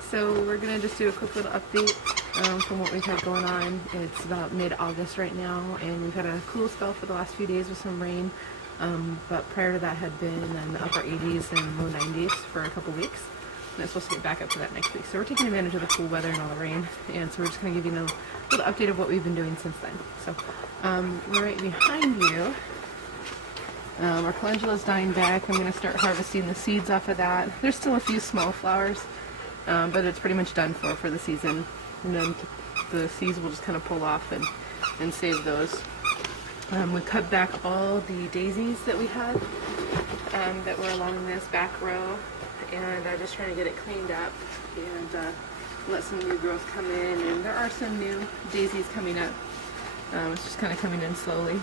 So we're gonna just do a quick little update from what we've had going on. It's about mid-August right now, and we've had a cool spell for the last few days with some rain. But prior to that had been in the upper 80s and low 90s for a couple weeks. And it's supposed to get back up to that next week. So we're taking advantage of the cool weather and all the rain. And so we're just gonna give you a little update of what we've been doing since then. So right behind you, our calendula's dying back. I'm gonna start harvesting the seeds off of that. There's still a few small flowers. But it's pretty much done for the season, and then the seeds will just kind of pull off and save those. We cut back all the daisies that we had that were along this back row, and just trying to get it cleaned up and let some new growth come in. And there are some new daisies coming up. It's just kind of coming in slowly.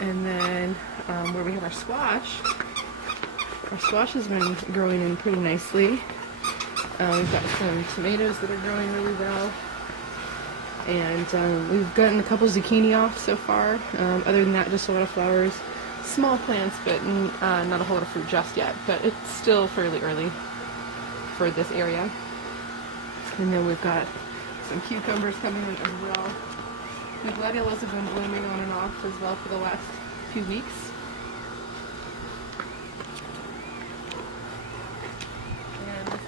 And then where we have our squash has been growing in pretty nicely. We've got some tomatoes that are growing really well. And we've gotten a couple zucchini off so far. Other than that, just a lot of flowers. Small plants, but not a whole lot of fruit just yet. But it's still fairly early for this area. And then we've got some cucumbers coming in as well. The gladiolus have been blooming on and off as well for the last few weeks.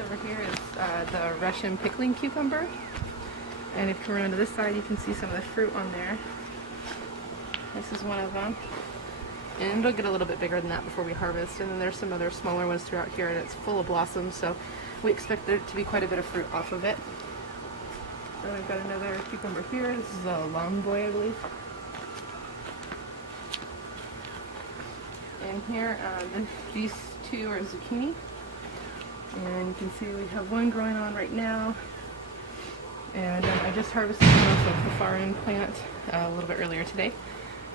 Over here is the Russian pickling cucumber, and if you come around to this side, you can see some of the fruit on there. This is one of them, and it'll get a little bit bigger than that before we harvest. And then there's some other smaller ones throughout here, and it's full of blossoms, so we expect there to be quite a bit of fruit off of it. And we've got another cucumber here. This is a long boy, I believe. And here, these two are zucchini. And you can see we have one growing on right now. And I just harvested one off of the far end plant a little bit earlier today.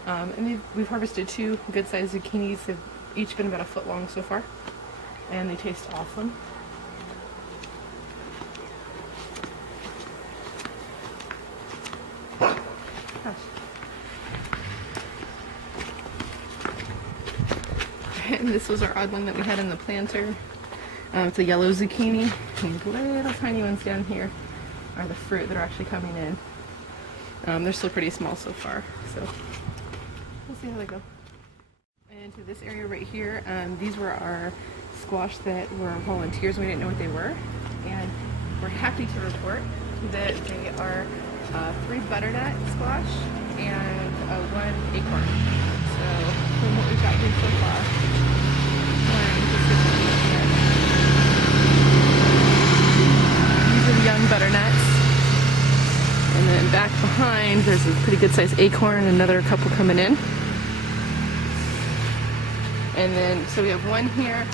And we've harvested two good-sized zucchinis. They've each been about a foot long so far. And they taste awesome. Gosh. And this was our odd one that we had in the planter. It's a yellow zucchini, and the little tiny ones down here are the fruit that are actually coming in. They're still pretty small so far, so we'll see how they go. And into this area right here, these were our squash that were volunteers. We didn't know what they were, and we're happy to report that they are 3 butternut squash and 1 acorn. So from what we've got here so far, young butternuts, and then back behind there's a pretty good sized acorn, another couple coming in, and then so we have one here,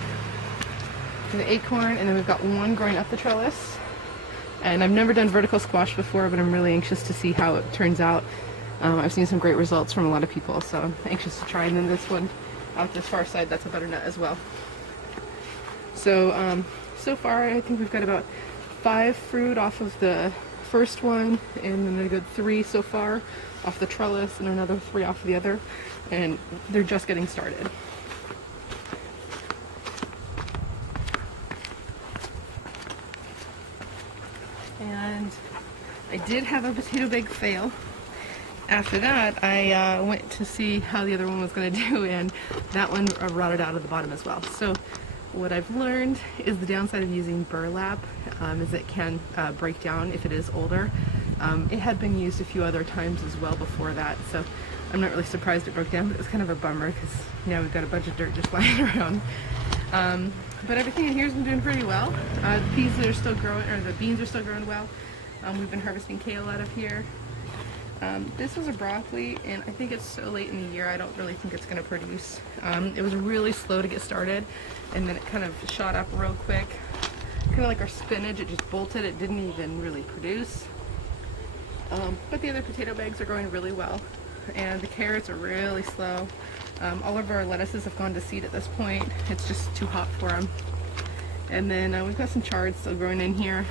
the acorn, and then we've got one growing up the trellis. And I've never done vertical squash before, but I'm really anxious to see how it turns out. I've seen some great results from a lot of people, so I'm anxious to try. And then this one out this far side, that's a butternut as well. So so far I think we've got about 5 fruit off of the first one, and then a good 3 so far off the trellis, and another 3 off the other, and they're just getting started. And I did have a potato bag fail. After that, I went to see how the other one was going to do, and that one rotted out of the bottom as well. So what I've learned is the downside of using burlap is it can break down if it is older. It had been used a few other times as well before that, so I'm not really surprised it broke down, but it's kind of a bummer because now we've got a bunch of dirt just lying around. But everything in here has been doing pretty well. The peas are still growing, or the beans are still growing well. We've been harvesting kale out of here. This was a broccoli, and I think it's so late in the year I don't really think it's going to produce. It was really slow to get started, and then it kind of shot up real quick. Kind of like our spinach, it just bolted, it didn't even really produce. But the other potato bags are growing really well, and the carrots are really slow. All of our lettuces have gone to seed at this point. It's just too hot for them. And then we've got some chards still growing in here.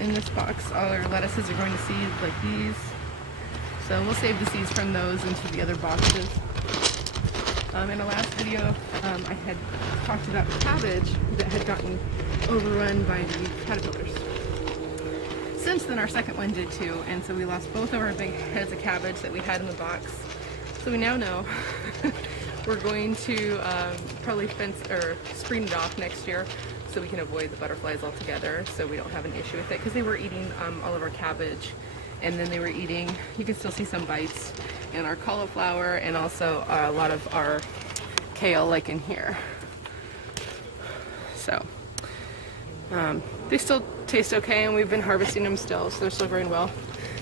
In this box, all our lettuces are going to seed like these. So we'll save the seeds from those into the other boxes. In the last video, I had talked about cabbage that had gotten overrun by the caterpillars. Since then, our second one did too, and so we lost both of our big heads of cabbage that we had in the box. So we now know we're going to probably fence or screen it off next year so we can avoid the butterflies altogether, so we don't have an issue with it, because they were eating all of our cabbage, and then they were eating, you can still see some bites in our cauliflower and also a lot of our kale, like in here. So they still taste okay, and we've been harvesting them still, so they're still growing well.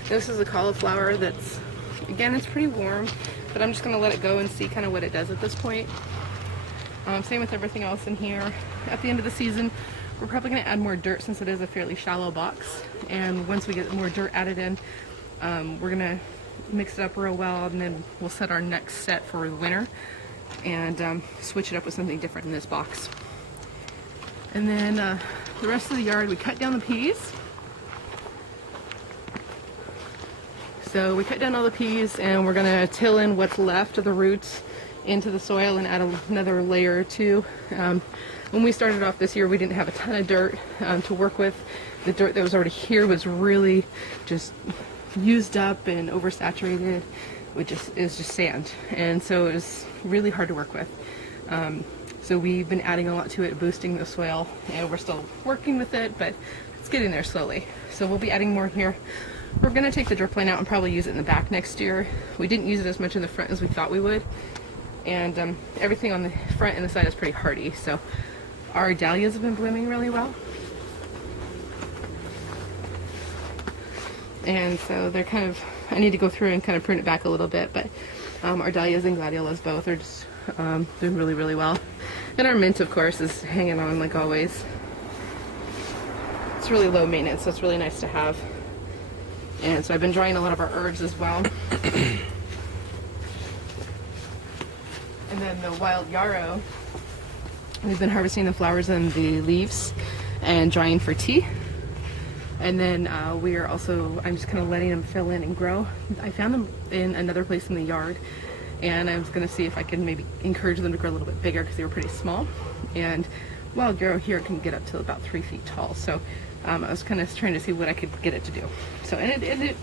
This is a cauliflower that's, again, it's pretty warm, but I'm just going to let it go and see kind of what it does at this point. Same with everything else in here. At the end of the season, we're probably going to add more dirt since it is a fairly shallow box, and once we get more dirt added in, we're going to mix it up real well, and then we'll set our next set for the winter and switch it up with something different in this box. And then the rest of the yard, we cut down the peas. So we cut down all the peas, and we're going to till in what's left of the roots into the soil and add another layer or two. When we started off this year, we didn't have a ton of dirt to work with. The dirt that was already here was really just used up and oversaturated. It was just sand, and so it was really hard to work with. So we've been adding a lot to it, boosting the soil, and we're still working with it, but it's getting there slowly. So we'll be adding more here. We're going to take the drip line out and probably use it in the back next year. We didn't use it as much in the front as we thought we would, and everything on the front and the side is pretty hardy. So our dahlias have been blooming really well, and so they're kind of, I need to go through and kind of prune it back a little bit, but our dahlias and gladiolas both are just doing really, really well. And our mint, of course, is hanging on like always. It's really low maintenance, so it's really nice to have. And so I've been drying a lot of our herbs as well. And then the wild yarrow, we've been harvesting the flowers and the leaves and drying for tea. And then we are also, I'm just kind of letting them fill in and grow. I found them in another place in the yard, and I was going to see if I could maybe encourage them to grow a little bit bigger because they were pretty small. And wild yarrow here can get up to about 3 feet tall. So I was kind of trying to see what I could get it to do. So, and it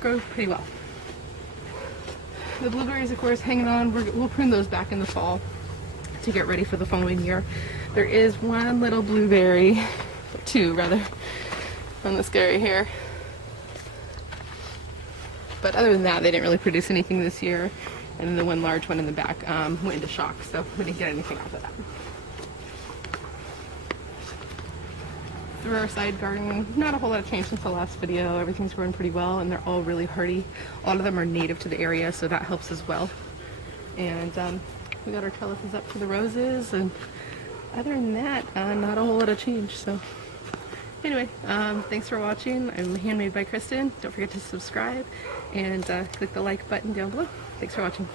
goes pretty well. The blueberries, of course, hanging on. We'll prune those back in the fall to get ready for the following year. There is one little blueberry, two rather, on this guy right here. But other than that, they didn't really produce anything this year. And then the one large one in the back went into shock, so we didn't get anything off of that. Through our side garden, not a whole lot of change since the last video. Everything's growing pretty well, and they're all really hardy. A lot of them are native to the area, so that helps as well. And we got our trellises up for the roses, and other than that, not a whole lot of change. So anyway, thanks for watching. I'm Handmade by Kristen. Don't forget to subscribe and click the like button down below. Thanks for watching.